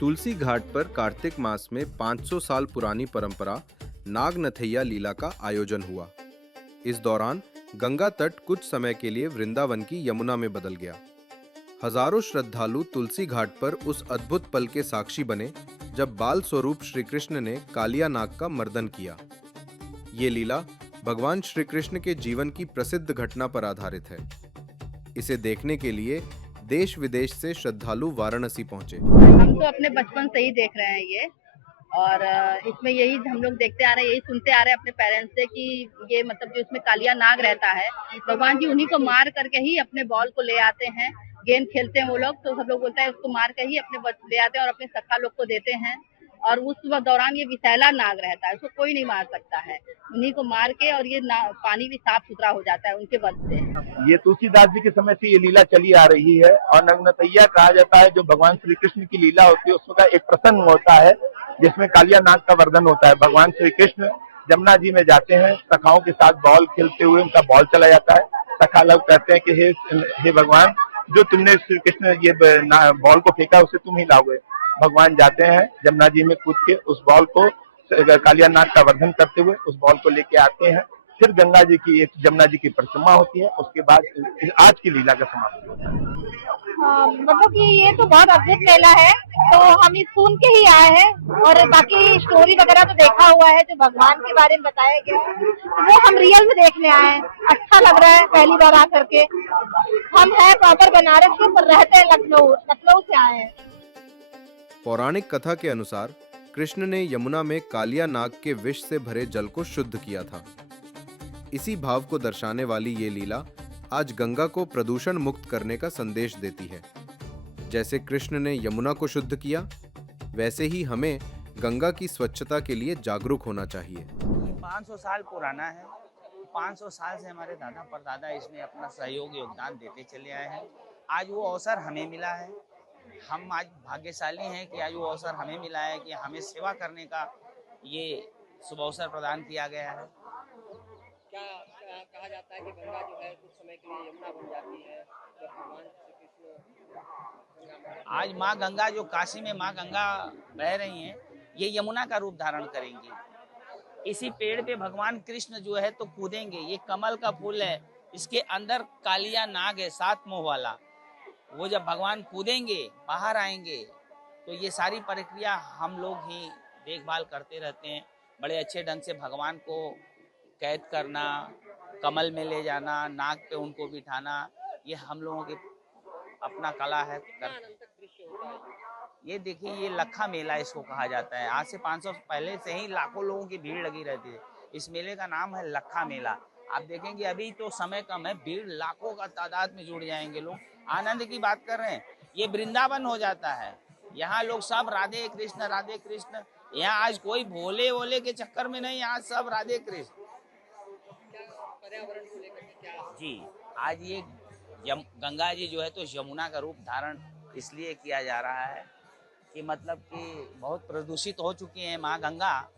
तुलसी घाट पर कार्तिक मास में 500 साल पुरानी परंपरा नाग नथैया लीला का आयोजन हुआ। इस दौरान गंगा तट कुछ समय के लिए वृंदावन की यमुना में बदल गया। हजारों श्रद्धालु तुलसी घाट पर उस अद्भुत पल के साक्षी बने जब बाल स्वरूप श्री कृष्ण ने कालिया नाग का मर्दन किया। ये लीला भगवान श्री कृष्ण के जीवन की प्रसिद्ध घटना पर आधारित है। इसे देखने के लिए देश विदेश से श्रद्धालु वाराणसी पहुंचे। हम तो अपने बचपन से ही देख रहे हैं ये, और इसमें यही हम लोग देखते आ रहे हैं, यही सुनते आ रहे हैं अपने पेरेंट्स से कि ये मतलब जो इसमें कालिया नाग रहता है, भगवान जी उन्हीं को मार करके ही अपने बॉल को ले आते हैं। गेंद खेलते हैं वो लोग, तो सब लोग बोलते हैं उसको मार के ही अपने ले आते हैं और अपने सखा लोग को देते हैं। और उस दौरान ये विषैला नाग रहता है, उसको कोई नहीं मार सकता है, उन्हीं को मार के, और ये पानी भी साफ सुथरा हो जाता है उनके वध से। ये तुलसीदास जी के समय से ये लीला चली आ रही है और नगनतैया कहा जाता है। जो भगवान श्री कृष्ण की लीला होती है उसका एक प्रसंग होता है जिसमें कालिया नाग का वर्णन होता है। भगवान श्री कृष्ण जमुना जी में जाते हैं, सखाओं के साथ बॉल खेलते हुए उनका बॉल चला जाता है। सखा लोग कहते हैं कि हे भगवान, जो तुमने श्री कृष्ण ये बॉल को फेंका उसे तुम ही लाओगे। भगवान जाते हैं जमुना जी में कूद के उस बॉल को कालिया नाग का वर्धन करते हुए उस बॉल को लेके आते हैं। फिर गंगा जी की एक जमुना जी की परिक्रमा होती है, उसके बाद आज की लीला का समापन होता है। मतलब कि ये तो बहुत अद्भुत मेला है, तो हम इस सुन के ही आए हैं और बाकी स्टोरी वगैरह तो देखा हुआ है, जो भगवान के बारे में बताया गया है वो हम रियल में देखने आए हैं। अच्छा लग रहा है पहली बार आकर के। हम हैं प्रॉपर बनारस के, पर रहते हैं लखनऊ से आए हैं। पौराणिक कथा के अनुसार कृष्ण ने यमुना में कालिया नाग के विष से भरे जल को शुद्ध किया था। इसी भाव को दर्शाने वाली ये लीला आज गंगा को प्रदूषण मुक्त करने का संदेश देती है। जैसे कृष्ण ने यमुना को शुद्ध किया, वैसे ही हमें गंगा की स्वच्छता के लिए जागरूक होना चाहिए। 500 साल पुराना है। 500 साल से हमारे दादा परदादा इसमें अपना सहयोग योगदान देते चले आए हैं। आज वो अवसर हमें मिला है। हम आज भाग्यशाली हैं कि आज वो अवसर हमें मिला है कि हमें सेवा करने का ये शुभ अवसर प्रदान किया गया है। क्या कहा जाता है कि गंगा जो है कुछ समय के लिए यमुना बन जाती है जब भगवान श्री कृष्ण। आज माँ गंगा, जो काशी में माँ गंगा बह रही हैं, ये यमुना का रूप धारण करेंगी। इसी पेड़ पे भगवान कृष्ण जो है तो कूदेंगे। ये कमल का फूल है, इसके अंदर कालिया नाग है, 7 मुंह वाला। वो जब भगवान कूदेंगे, बाहर आएंगे, तो ये सारी प्रक्रिया हम लोग ही देखभाल करते रहते हैं। बड़े अच्छे ढंग से भगवान को कैद करना, कमल में ले जाना, नाग पे उनको बिठाना, ये हम लोगों की अपना कला है। ये देखिए, ये लखा मेला इसको कहा जाता है। आज से 500 पहले से ही लाखों लोगों की भीड़ लगी रहती है। इस मेले का नाम है लखा मेला। आप देखेंगे अभी तो समय कम है, भीड़ लाखों का तादाद में जुड़ जाएंगे लोग। आनंद की बात कर रहे हैं, ये वृंदावन हो जाता है। यहाँ लोग सब राधे कृष्ण राधे कृष्ण। यहाँ आज कोई भोले वोले के चक्कर में नहीं, यहाँ सब राधे कृष्ण। पर्यावरण को लेकर क्या जी, आज ये गंगा जी जो है तो यमुना का रूप धारण इसलिए किया जा रहा है कि मतलब कि बहुत प्रदूषित हो चुकी है माँ गंगा।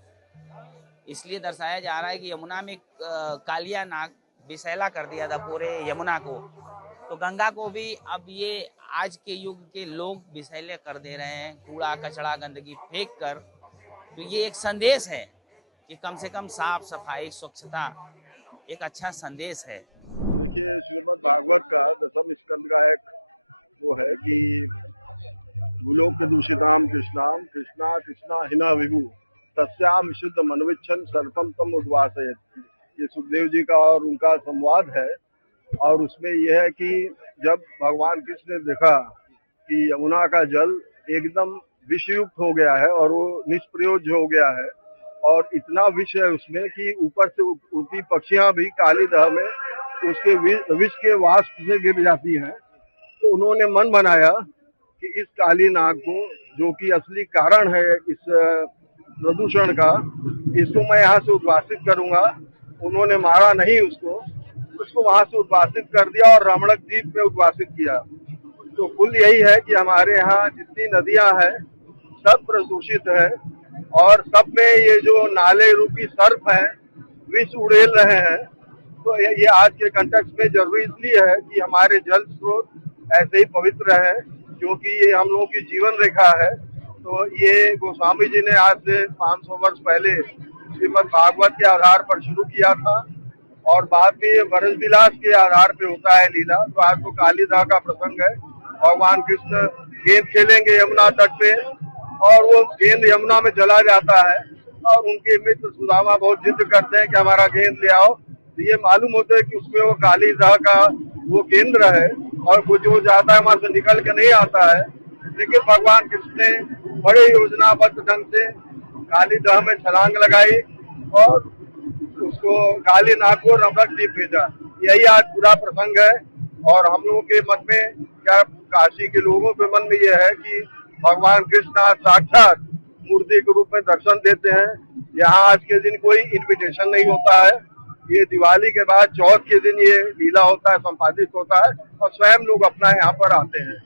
इसलिए दर्शाया जा रहा है कि यमुना में कालिया नाग विषैला कर दिया था पूरे यमुना को, तो गंगा को भी अब ये आज के युग के लोग विषैले कर दे रहे हैं, कूड़ा कचड़ा गंदगी फेंक कर। तो ये एक संदेश है कि कम से कम साफ सफाई स्वच्छता एक अच्छा संदेश है। देखिए, श्रीमद् भागवत का 10वें स्कंद का एक वो है कि भूलोक दूषिताम कृष्णाम कृष्णा कृष्णा हिना विभु तस्याम शुद्ध मनविच्छन सर्पम तम उद्वासयत्। ये सुखदेव जी का और उनका संवाद है, और उसमें यह है कि जब भगवान कृष्ण ने देखा कि यमुना का जल एकदम विषयुक्त हो गया है और वो निष्प्रयोज्य हो गया है, और इतना विष है उसमें कि ऊपर से उड़ती पक्षियां भी काली दह में उसके विष के वाष्प से गिर जाती हैं। तो उन्होंने मन बनाया कि इस काली नाग को, जो कि असली कारण है इस प्रदूषण का, इसको मैं यहाँ से उद्वासित करूंगा। उन्होंने मारा नहीं उसको वहां से उद्वासित कर दिया और रमणक द्वीप में उद्वासित किया। तो कुल यही है कि हमारे यहाँ जितनी नदियां हैं सब प्रदूषित है, और सब में ये जो नाले रूपी सर्प हैं विष उड़ेल रहे हैं। तो ये आज के कंटेक्स्ट में जरूरी इसलिए है कि हमारे जल स्रोत ऐसे ही पवित्र है, क्योंकि ये हम लोगों की जीवन रेखा है। तो ये गोस्वामी जी ने आज से 500 वर्ष पहले श्रीमद् भागवत के आधार पर शुरू किया था और बाद में ये वरस विलास के आधार पे होता है लीला। तो आज तो कालीदाह का प्रसंग है। भगवान कृष्ण गेंद खेलेंगे यमुना तट पे और वो गेंद यमुना में चला जाता है और उनके मित्र सुदामा बहुत जिद करते हैं कि हमारा गेंद ले आओ। तो ये मालूम होता है कि उसमें वो कालीदाह का वो केंद्र है और वो जो जाता है वहां से निकल के नहीं आता है। लेकिन भगवान कृष्ण ने बड़े योजनाबद्ध ढंग से कालीदाह में छलांग लगाई और उसको कालीनाग को रमरकदीप भेजा। यही आज पूरा प्रसंग है और हम लोगों के मन में, क्या काशी के लोगों के मन में यह है कि भगवान कृष्ण आज साक्षात मूर्ति के रूप में दर्शन देते हैं। यहाँ आज के दिन कोई इन्विटेशन नहीं होता है। ये दिवाली के बाद चौथ के दिन ये लीला होता है, संपादित होता है और स्वयं लोग अपना यहाँ पर आते हैं।